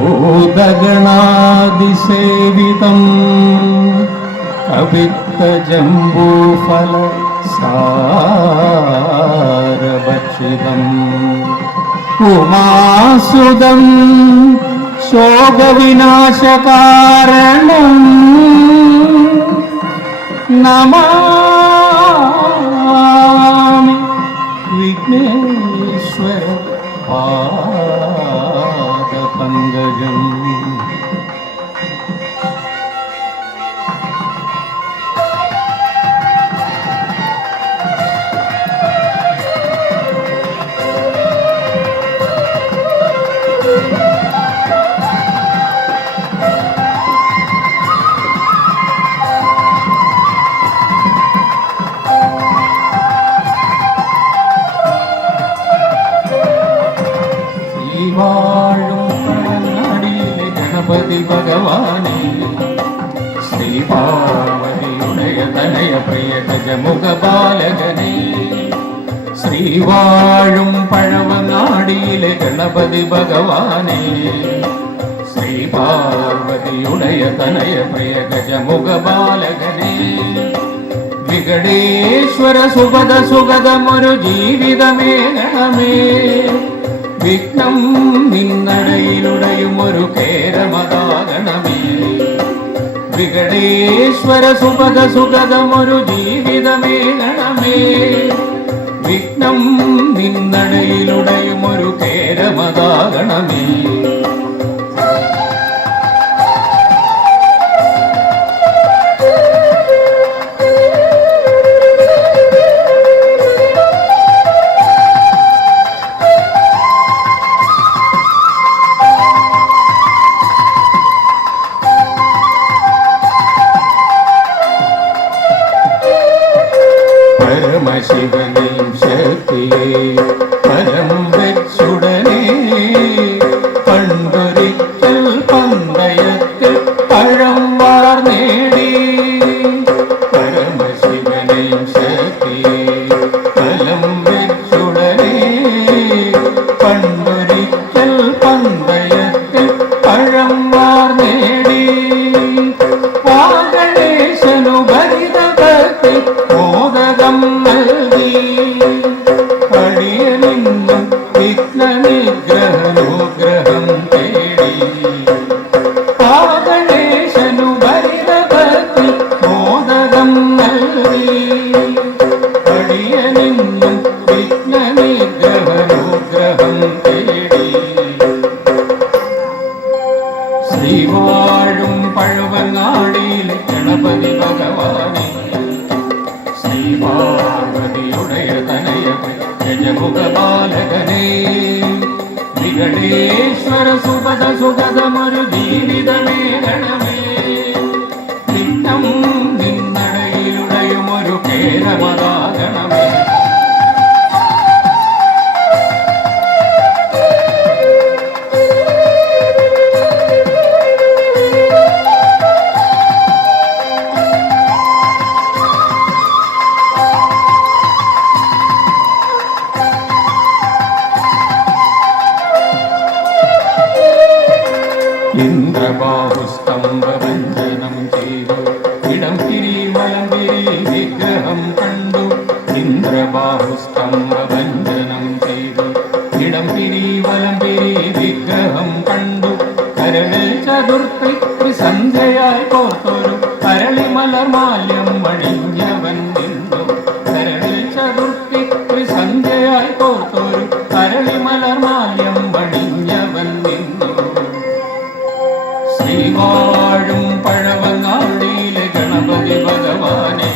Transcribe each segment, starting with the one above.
ഭൂതഗണാതിസേവിതം കവിത്തജംബൂഫല സാരഭക്ഷിതം ഉമാസുതം ശോകവിനാശകാരണം നമാമി വിഘ്നേശ്വര പാദപങ്കജം. ഗണപതി ഭഗവാനേ ശ്രീപാർവതിയുടയ തനയ പ്രിയ ഗജമുഖ ബാലകനേ ശ്രീവാഴും പഴവനാടിയിലെ ഗണപതി ഭഗവാനേ ശ്രീപാർവതിയുടയ തനയ പ്രിയ ഗജമുഖ ബാലകനേ വികടേശ്വര സുഗത സുഗതമൊരു ജീവിതമേ ഗണമേ വിഘ്നം നിന്നടയിലുടയുമൊരു കേരമതാകണമേ വികടേശ്വര സുഗത സുഗതമൊരു ജീവിതമേ ഗണമേ വിഘ്നം നിന്നടയിലുടയുമൊരു കേരമതാകണമേ. പരമശിവനെയും ശക്തിയെ പരം വെച്ചുടനെ പണ്ടൊരിക്കൽ പന്തയത്തിൽ പഴം വാർന്നേടി പരമശിവനെയും ശക്തിയെ പരം വെച്ചുടനെ പണ്ടൊരിക്കൽ പന്തയത്തിൽ പഴം വാർന്നേടി ഗണേശനു ഭരിതഭക്തി മോദകം നൽകി അടിയനിന്നും വിഘ്നനിഗ്രഹനുഗ്രഹം തേടി ഗണേശനു ഭരിതഭക്തി മോദകം നൽകി അടിയനിന്നും വിഘ്നനിഗ്രഹനുഗ്രഹം തേടി ശ്രീവാഴും പഴവങ്ങാടിയിലെ ഗണപതി ഭഗവാനേ ശ്രീപാർവതിയുടയ തനയ ഗജമുഖ ബാലകനേ വികടേശ്വര സുഗത സുഗതമൊരു ജീവിതമേ ഗണമേ വിഘ്നം നിന്നടയിലുടയുമൊരു കേരമതാകണമേ. ഇന്ദ്രബാഹുസ്തംഭഭഞ്ജനം ചെയ്തു ഇടം പിരി വലം പിരി വിഗ്രഹം കണ്ടു ഇന്ദ്രബാഹുസ്തംഭഭഞ്ജനം ചെയ്തു ഇടം പിരി വലം പിരി വിഗ്രഹം കണ്ടു കരളിൽ ചതുർത്ഥി സന്ധ്യയായി കോർത്തൊരു കരളിമലർമാല്യം അണിഞ്ഞവൻ നിന്നു കരളിൽ ചതുർത്ഥി സന്ധ്യയായി കോർത്തൊരു കരളിമലർമാല്യം അണിഞ്ഞവൻ നിന്നു ശ്രീവാഴും പഴവങ്ങാടിയിലെ ഗണപതി ഭഗവാനേ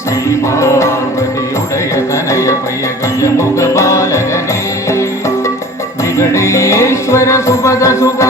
ശ്രീപാർവതിയുടയ തനയ പ്രിയ ഗജമുഖ ബാലകനേ വികടേശ്വര സുഗത സുഗ